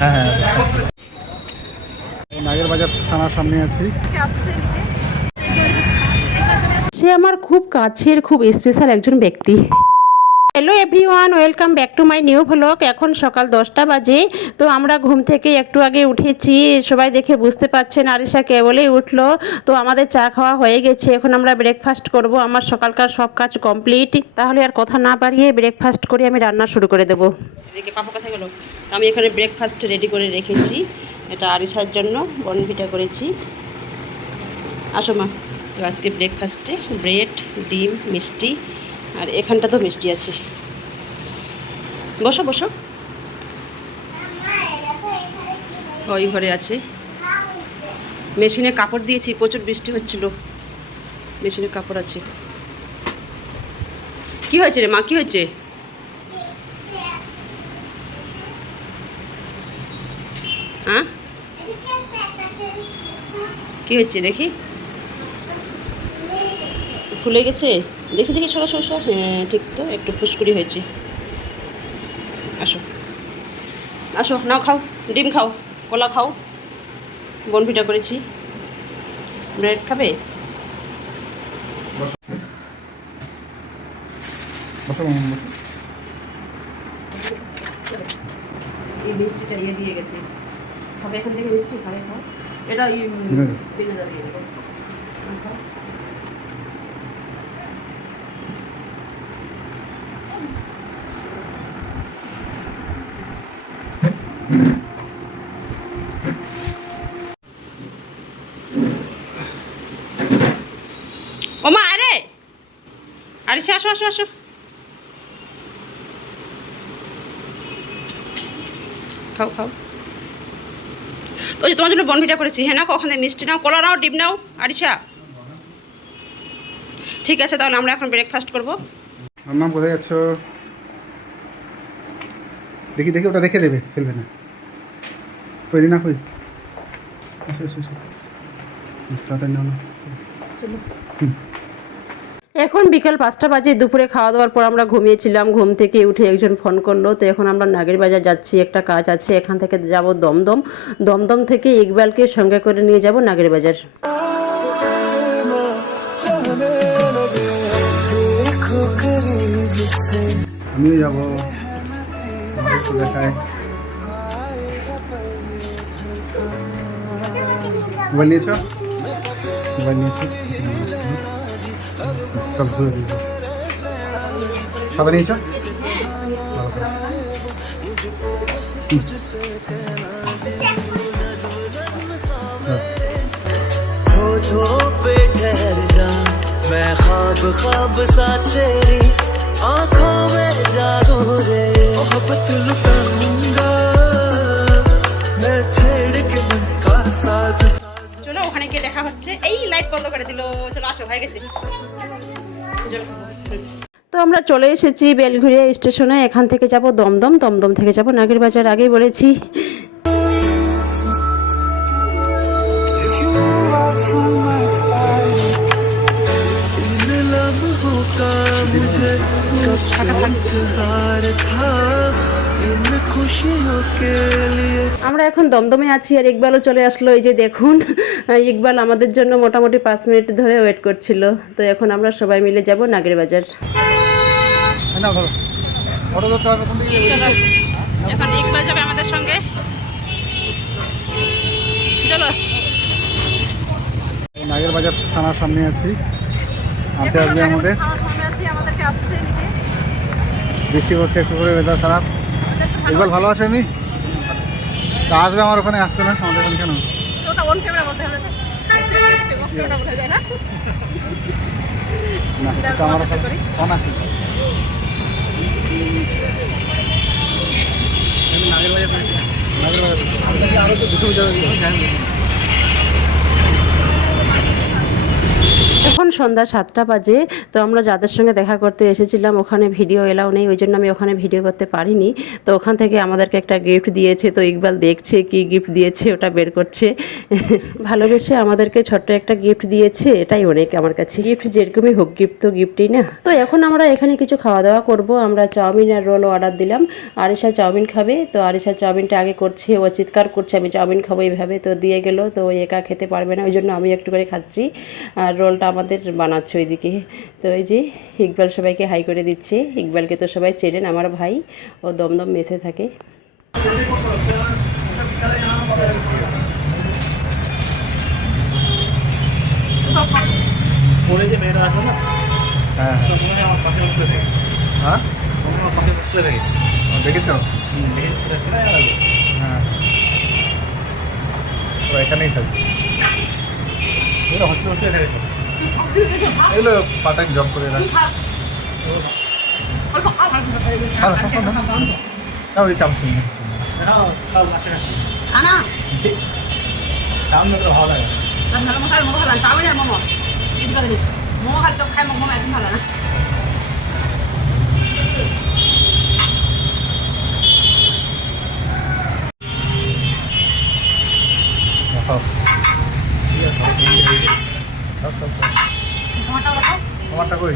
হ্যাঁ হ্যাঁ, নাগেরবাজার থানার সামনে আছি। সে আমার খুব কাছের, খুব স্পেশাল একজন ব্যক্তি। Hello everyone, welcome back to my new vlog. এখন সকাল 10টা বাজে। তো আমরা ঘুম থেকে একটু আগে উঠেছি, সবাই দেখে বুঝতে পারছেন আরিশা কেবলেই উঠলো। তো আমাদের চা খাওয়া হয়ে গেছে, এখন আমরা ব্রেকফাস্ট করব। আমার সকালকার সব কাজ কমপ্লিট। তাহলে আর কথা না বাড়িয়ে ব্রেকফাস্ট করে আমি রান্না শুরু করে দেবো। এদিকে পাপা কথা গেল, আমি এখানে ব্রেকফাস্ট রেডি করে রেখেছি। এটা আরিশার জন্য বর্নভিটা করেছি। আসো মা। তো আজকে ব্রেকফাস্টে ব্রেড, ডিম, মিষ্টি, আর এখানটা তো মিষ্টি আছে। বসো বসো, ওই ঘরে আছে। মেশিনে কাপড় দিয়েছি, প্রচুর বৃষ্টি হচ্ছিল, মেশিনে কাপড় আছে। কি হয়েছে রে মা, কি হয়েছে? হ্যাঁ কি হয়েছে দেখি, খুলে গেছে? দেখি দেখি, সরা সরা। হ্যাঁ ঠিক তো, একটু ফুসকুড়ি হয়েছে। আসো আসো, নাও খাও, ডিম খাও, কলা খাও, বনভিটা করেছি। ব্রেড খাবে? এই মিষ্টিটা ইয়ে দিয়ে গেছে, খাবে এখান থেকে মিষ্টি? খাবে, খাও। এটা ভিনেগার দিয়ে দেবো, খাও। ওমা আরে, আরে আসো আসো আসো, খাও খাও। তো যে তোমার জন্য বনভিটা করেছি। হ্যাঁ নাও, ওখানে মিষ্টি নাও, কলা নাও, ডিম নাও। আরিশা ঠিক আছে, তাহলে আমরা এখন ব্রেকফাস্ট করবো। মাম্মা কোথায় যাচ্ছ? দেখি দেখি, ওটা রেখে দেবে, ফেলবে না। কই না, কই? আসো আসো আসো, তাড়াতাড়ি নাও না। চলো। এখন বিকাল 5টা বাজে। দুপুরে খাওয়া দাওয়ার পর আমরা ঘুমিয়েছিলাম। ঘুম থেকে উঠে একজন ফোন করলো। তো এখন আমরা নাগেরবাজার যাচ্ছি, একটা কাজ আছে। এখান থেকে যাব দমদম, দমদম থেকে ইকবালকে সঙ্গে করে নিয়ে যাব নাগেরবাজার। আমিও যাবো, দেখায়। মোবাইল নিয়েছ? মোবাইল নিয়েছি, সব ঘুরে দিয়েছ, সাদা নিয়েছ? पे ठहर जा, मैं ख्वाब ख्वाब सा तेरी आँखों में जागो रे, मोहब्बत लुटाऊंगा मैं, छेड़ के मन का साज। চলো ওখানে গিয়ে দেখা হচ্ছে। এই লাইট বন্ধ করে দিল। চলো আসো, হয়ে গেছে। তো আমরা চলে এসেছি বেলঘুরিয়া স্টেশনে। এখান থেকে যাব দমদম, দমদম থেকে যাব নাগেরবাজার, আগেই বলেছি। আমরা এখন দমদমে আছি, আর ইকবালও চলে আসলো। এই যে দেখুন, ইকবাল আমাদের জন্য মোটামুটি 5 মিনিট ধরে ওয়েট করছিল। তো এখন আমরা সবাই মিলে যাব নাগেরবাজার। এখন ইকবাল যাবে আমাদের সঙ্গে, চলো। নাগেরবাজার থানার সামনে আছি, আনতে আসবে আমাদের। বৃষ্টি পড়ছে একটু করে, ওয়েদার খারাপ। ইকবাল ভালো আছে? আমি তা আসবে আমার ওখানে, আসছে না আমাদের ওখানে কেন? না, আমার ওখানে ফোন আছে। নাগেরবাজার আরো তো দুটো এখন সন্ধ্যা 7টা বাজে। তো আমরা যাদের সঙ্গে দেখা করতে এসেছিলাম ওখানে ভিডিও এলাও নেই, ওই জন্য আমি ওখানে ভিডিও করতে পারিনি। তো ওখান থেকে আমাদেরকে একটা গিফট দিয়েছে, তো ইকবাল দেখছে কি গিফট দিয়েছে, ওটা বের করছে। ভালোবেসে আমাদেরকে ছোট্ট একটা গিফট দিয়েছে, এটাই অনেক আমার কাছে। গিফট যেরকমই হোক, গিফট তো গিফটই না। তো এখন আমরা এখানে কিছু খাওয়া দাওয়া করব। আমরা চাউমিন আর রোল অর্ডার দিলাম। আরিশা চাউমিন খাবে, তো আরিশা চাউমিনটা আগে করছে, ও চিৎকার করছে আমি চাউমিন খাবো এইভাবে। তো দিয়ে গেল, তো ও একা খেতে পারবে না, ওই জন্য আমি একটু করে খাচ্ছি। আর রোলটা আমাদের বানাচ্ছে ওইদিকে। তো এই যে ইকবাল সবাইকে হাই করে দিচ্ছে। ইকবালকে তো সবাই চেনেন, আমার ভাই, ও দমদম মেসে থাকে। হ্যাঁ হ্যাঁ দেখেছো? হ্যাঁ ও এখানেই থাকবে। এগুলো পার্ট টাইম জব করে না, ওই চামচ তোমারটা কই?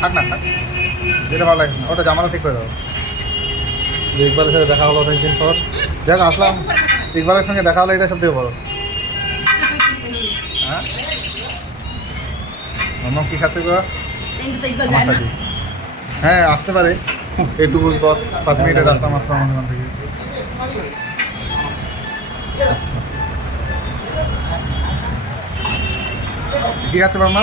থাক না, থাক, যেটা ভালো লাগে না ওটা জামাটা ঠিক করে দাও। ইকবালের সাথে দেখা হলো অনেকদিন পর, দেখ আসলাম, ইকবালের সঙ্গে দেখা হলো, এটা সব থেকে বড়। হ্যাঁ মামা কি খাচ্ছে গো? হ্যাঁ আসতে পারে, এইটুকু পথ 5 মিনিটের রাস্তা মাত্র আমাদের ওখান থেকে। কি খাচ্ছে মামা?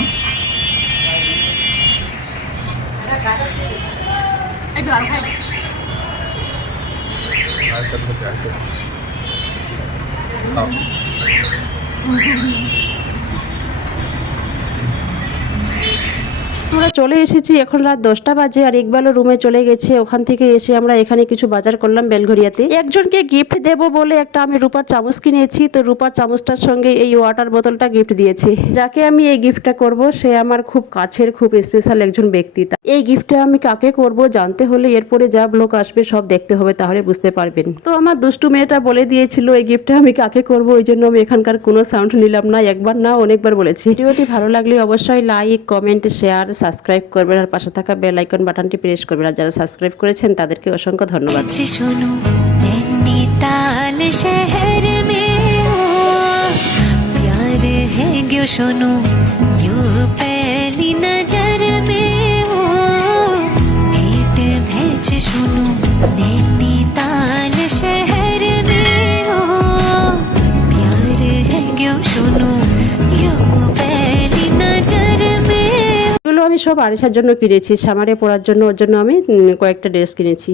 আমরা চলে এসেছি, এখন রাত 10টা বাজে। আর ইকবালও রুমে চলে গেছে। ওখান থেকে এসে আমরা এখানে কিছু বাজার করলাম বেলঘরিয়াতে। একজনকে গিফট দেব বলে একটা আমি রূপার চামচ কিনেছি। তো রূপার চামচটার সঙ্গে এই ওয়াটার বোতলটা গিফট দিয়েছি। যাকে আমি এই গিফটটা করব সে আমার খুব কাছের, খুব স্পেশাল একজন ব্যক্তি। এই গিফটটা আমি কাকে করব জানতে হলে এরপরে যা ব্লগ আসবে সব দেখতে হবে, তাহলে বুঝতে পারবেন। তো আমার দুষ্টু মেয়েটা বলে দিয়েছিল এই গিফটটা আমি কাকে করব, ওই জন্য আমি এখানকার কোনো সাউন্ড নিলাম না, একবার না অনেকবার বলেছি। ভিডিওটি ভালো লাগলে অবশ্যই লাইক, কমেন্ট, শেয়ার, সাবস্ক্রাইব করবেন আর পাশে থাকা বেল আইকন বাটনটি প্রেস করবেন। আর যারা সাবস্ক্রাইব করেছেন তাদেরকে অসংখ্য ধন্যবাদ। सुनो नैनीताल शहर में हो प्यार है क्यों सुनो यूं पहली नजर में हो भेंट भेज सुनो नैनीताल शहर में हो प्यार है क्यों सुनो यूं पहली नजर में। এগুলো আমি সব আরিশার জন্য কিনেছি, সামারে পরার জন্য। ওর জন্য আমি কয়েকটা ড্রেস কিনেছি।